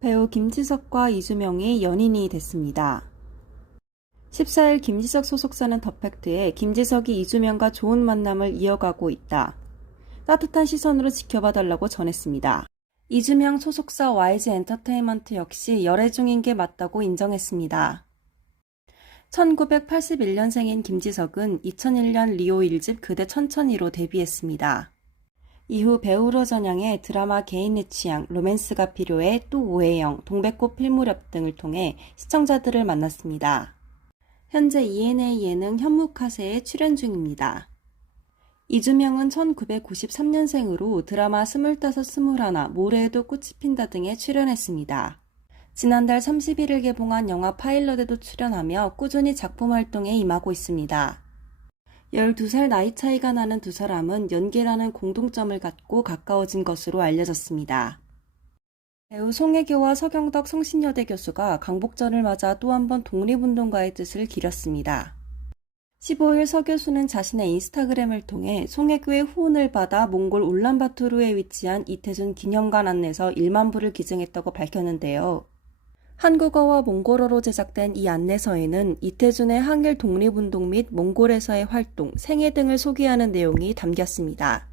배우 김지석과 이주명이 연인이 됐습니다. 14일 김지석 소속사는 더팩트에 김지석이 이주명과 좋은 만남을 이어가고 있다. 따뜻한 시선으로 지켜봐달라고 전했습니다. 이주명 소속사 YG 엔터테인먼트 역시 열애 중인 게 맞다고 인정했습니다. 1981년생인 김지석은 2001년 리오 1집 그대 천천히로 데뷔했습니다. 이후 배우로 전향해 드라마 개인의 취향, 로맨스가 필요해, 또 오해영, 동백꽃 필무렵 등을 통해 시청자들을 만났습니다. 현재 ENA 예능 현묵화세에 출연 중입니다. 이주명은 1993년생으로 드라마 25, 21, 모래에도 꽃이 핀다 등에 출연했습니다. 지난달 31일 개봉한 영화 파일럿에도 출연하며 꾸준히 작품 활동에 임하고 있습니다. 12살 나이 차이가 나는 두 사람은 연기라는 공통점을 갖고 가까워진 것으로 알려졌습니다. 배우 송혜교와 서경덕 성신여대 교수가 강복절을 맞아 또 한 번 독립운동가의 뜻을 기렸습니다. 15일 서 교수는 자신의 인스타그램을 통해 송혜교의 후원을 받아 몽골 울란바토르에 위치한 이태준 기념관 안내서 1만 부를 기증했다고 밝혔는데요. 한국어와 몽골어로 제작된 이 안내서에는 이태준의 항일 독립운동 및 몽골에서의 활동, 생애 등을 소개하는 내용이 담겼습니다.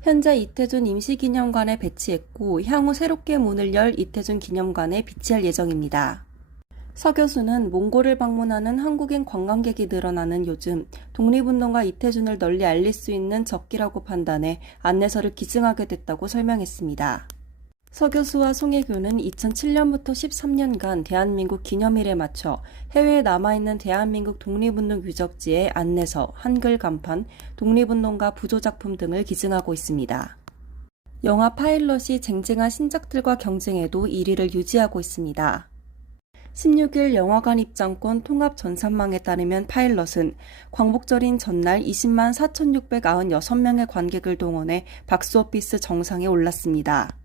현재 이태준 임시기념관에 배치했고 향후 새롭게 문을 열 이태준 기념관에 비치할 예정입니다. 서 교수는 몽골을 방문하는 한국인 관광객이 늘어나는 요즘 독립운동가 이태준을 널리 알릴 수 있는 적기라고 판단해 안내서를 기증하게 됐다고 설명했습니다. 서 교수와 송혜교는 2007년부터 13년간 대한민국 기념일에 맞춰 해외에 남아있는 대한민국 독립운동 유적지의 안내서, 한글 간판, 독립운동가 부조작품 등을 기증하고 있습니다. 영화 파일럿이 쟁쟁한 신작들과 경쟁에도 1위를 유지하고 있습니다. 16일 영화관 입장권 통합 전산망에 따르면 파일럿은 광복절인 전날 20만 4,696명의 관객을 동원해 박스오피스 정상에 올랐습니다.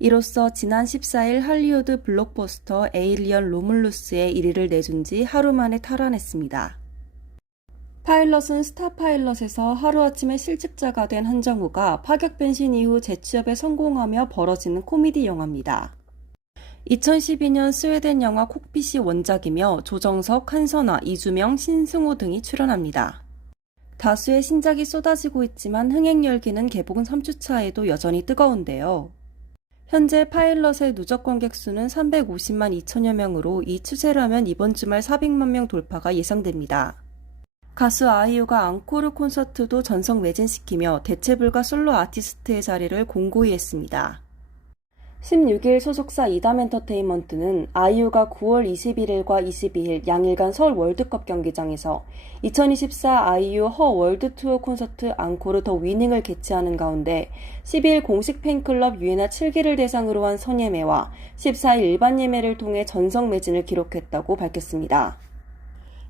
이로써 지난 14일 할리우드 블록버스터 에일리언 로뮬루스의 1위를 내준 지 하루 만에 탈환했습니다. 파일럿은 스타파일럿에서 하루아침에 실직자가 된 한정우가 파격 변신 이후 재취업에 성공하며 벌어지는 코미디 영화입니다. 2012년 스웨덴 영화 콕핏이 원작이며 조정석, 한선아, 이주명, 신승호 등이 출연합니다. 다수의 신작이 쏟아지고 있지만 흥행 열기는 개봉 3주차에도 여전히 뜨거운데요. 현재 파일럿의 누적 관객 수는 350만 2천여 명으로 이 추세라면 이번 주말 400만 명 돌파가 예상됩니다. 가수 아이유가 앙코르 콘서트도 전석 매진시키며 대체불가 솔로 아티스트의 자리를 공고히 했습니다. 16일 소속사 이담엔터테인먼트는 아이유가 9월 21일과 22일 양일간 서울 월드컵 경기장에서 2024 아이유 허 월드투어 콘서트 앙코르 더 위닝을 개최하는 가운데 12일 공식 팬클럽 유엔아 7기를 대상으로 한 선예매와 14일 일반 예매를 통해 전석 매진을 기록했다고 밝혔습니다.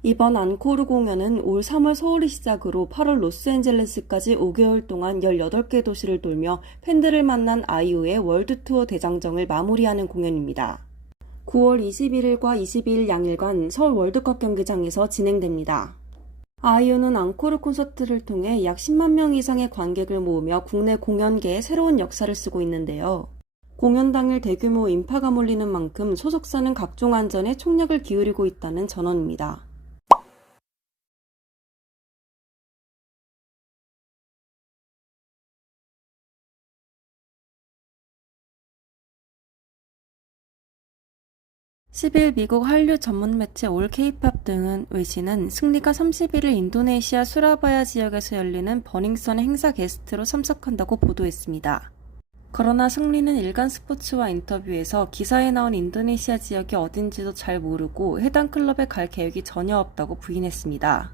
이번 앙코르 공연은 올 3월 서울을 시작으로 8월 로스앤젤레스까지 5개월 동안 18개 도시를 돌며 팬들을 만난 아이유의 월드투어 대장정을 마무리하는 공연입니다. 9월 21일과 22일 양일간 서울 월드컵 경기장에서 진행됩니다. 아이유는 앙코르 콘서트를 통해 약 10만 명 이상의 관객을 모으며 국내 공연계에 새로운 역사를 쓰고 있는데요. 공연 당일 대규모 인파가 몰리는 만큼 소속사는 각종 안전에 총력을 기울이고 있다는 전언입니다. (10일) 미국 한류 전문 매체 올 K-팝 등은 외신은 승리가 31일 인도네시아 수라바야 지역에서 열리는 버닝썬 행사 게스트로 참석한다고 보도했습니다. 그러나 승리는 일간 스포츠와 인터뷰에서 기사에 나온 인도네시아 지역이 어딘지도 잘 모르고 해당 클럽에 갈 계획이 전혀 없다고 부인했습니다.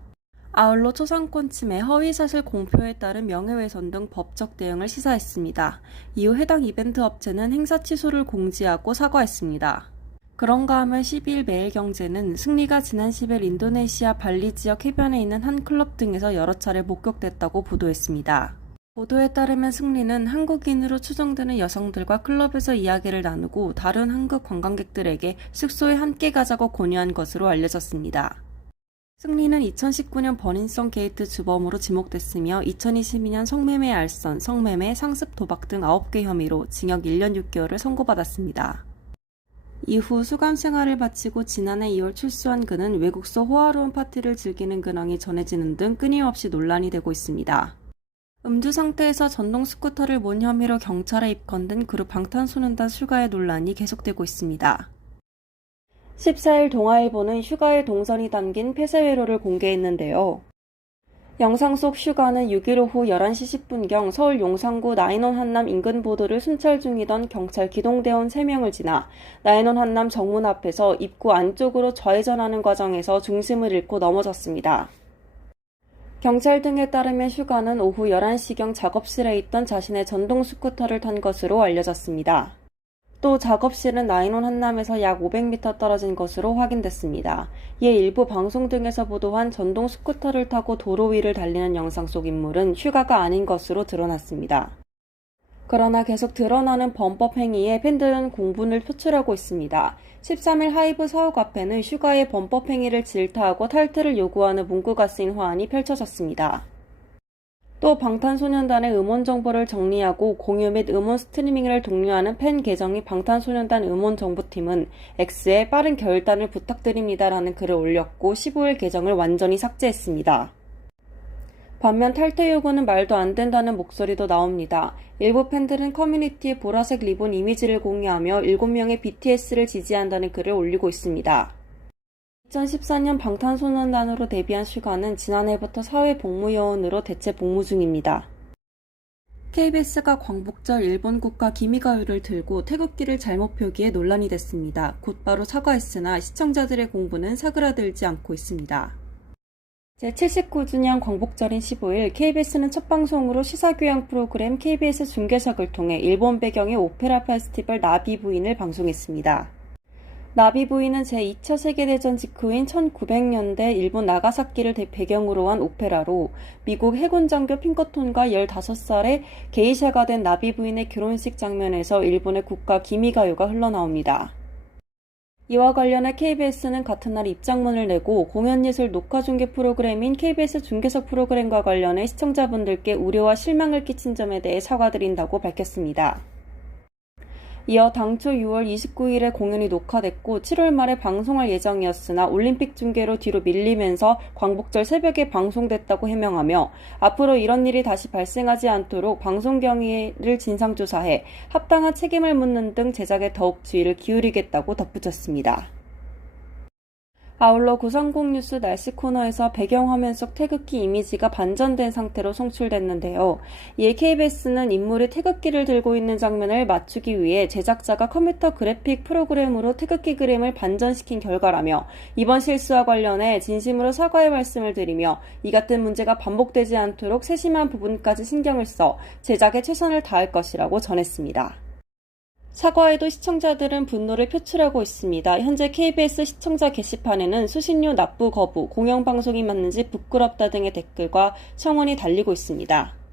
아울러 초상권 침해, 허위사실 공표에 따른 명예훼손 등 법적 대응을 시사했습니다. 이후 해당 이벤트 업체는 행사 취소를 공지하고 사과했습니다. 그런가 하면 12일 매일경제는 승리가 지난 10일 인도네시아 발리 지역 해변에 있는 한 클럽 등에서 여러 차례 목격됐다고 보도했습니다. 보도에 따르면 승리는 한국인으로 추정되는 여성들과 클럽에서 이야기를 나누고 다른 한국 관광객들에게 숙소에 함께 가자고 권유한 것으로 알려졌습니다. 승리는 2019년 버닝썬 게이트 주범으로 지목됐으며 2022년 성매매 알선, 성매매, 상습 도박 등 9개 혐의로 징역 1년 6개월을 선고받았습니다. 이후 수감 생활을 마치고 지난해 2월 출소한 그는 외국서 호화로운 파티를 즐기는 근황이 전해지는 등 끊임없이 논란이 되고 있습니다. 음주 상태에서 전동 스쿠터를 몬 혐의로 경찰에 입건된 그룹 방탄소년단 슈가의 논란이 계속되고 있습니다. 14일 동아일보는 슈가의 동선이 담긴 폐쇄회로를 공개했는데요. 영상 속 슈가는 6일 오후 11시 10분경 서울 용산구 나인원 한남 인근 보도를 순찰 중이던 경찰 기동대원 3명을 지나 나인원 한남 정문 앞에서 입구 안쪽으로 좌회전하는 과정에서 중심을 잃고 넘어졌습니다. 경찰 등에 따르면 슈가는 오후 11시경 작업실에 있던 자신의 전동 스쿠터를 탄 것으로 알려졌습니다. 또 작업실은 나인원 한남에서 약 500m 떨어진 것으로 확인됐습니다. 이에 일부 방송 등에서 보도한 전동 스쿠터를 타고 도로 위를 달리는 영상 속 인물은 슈가가 아닌 것으로 드러났습니다. 그러나 계속 드러나는 범법 행위에 팬들은 공분을 표출하고 있습니다. 13일 하이브 서욱 앞에는 슈가의 범법 행위를 질타하고 탈퇴를 요구하는 문구가 쓰인 화환이 펼쳐졌습니다. 또 방탄소년단의 음원 정보를 정리하고 공유 및 음원 스트리밍을 독려하는 팬 계정이 방탄소년단 음원 정보팀은 X에 빠른 결단을 부탁드립니다라는 글을 올렸고 15일 계정을 완전히 삭제했습니다. 반면 탈퇴 요구는 말도 안 된다는 목소리도 나옵니다. 일부 팬들은 커뮤니티에 보라색 리본 이미지를 공유하며 7명의 BTS를 지지한다는 글을 올리고 있습니다. 2014년 방탄소년단으로 데뷔한 슈가는 지난해부터 사회복무요원으로 대체 복무 중입니다. KBS가 광복절 일본 국가 기미가요를 들고 태극기를 잘못 표기해 논란이 됐습니다. 곧바로 사과했으나 시청자들의 공분은 사그라들지 않고 있습니다. 제79주년 광복절인 15일 KBS는 첫 방송으로 시사교양 프로그램 KBS 중계석을 통해 일본 배경의 오페라 페스티벌 나비 부인을 방송했습니다. 나비 부인은 제2차 세계대전 직후인 1900년대 일본 나가사키를 배경으로 한 오페라로 미국 해군 장교 핑커톤과 15살의 게이샤가 된 나비 부인의 결혼식 장면에서 일본의 국가 기미가요가 흘러나옵니다. 이와 관련해 KBS는 같은 날 입장문을 내고 공연예술 녹화중계 프로그램인 KBS 중계석 프로그램과 관련해 시청자분들께 우려와 실망을 끼친 점에 대해 사과드린다고 밝혔습니다. 이어 당초 6월 29일에 공연이 녹화됐고 7월 말에 방송할 예정이었으나 올림픽 중계로 뒤로 밀리면서 광복절 새벽에 방송됐다고 해명하며 앞으로 이런 일이 다시 발생하지 않도록 방송 경위를 진상조사해 합당한 책임을 묻는 등 제작에 더욱 주의를 기울이겠다고 덧붙였습니다. 아울러 930 뉴스 날씨 코너에서 배경화면 속 태극기 이미지가 반전된 상태로 송출됐는데요. 이에 KBS는 인물이 태극기를 들고 있는 장면을 맞추기 위해 제작자가 컴퓨터 그래픽 프로그램으로 태극기 그림을 반전시킨 결과라며 이번 실수와 관련해 진심으로 사과의 말씀을 드리며 이 같은 문제가 반복되지 않도록 세심한 부분까지 신경을 써 제작에 최선을 다할 것이라고 전했습니다. 사과에도 시청자들은 분노를 표출하고 있습니다. 현재 KBS 시청자 게시판에는 수신료 납부 거부, 공영방송이 맞는지 부끄럽다 등의 댓글과 청원이 달리고 있습니다.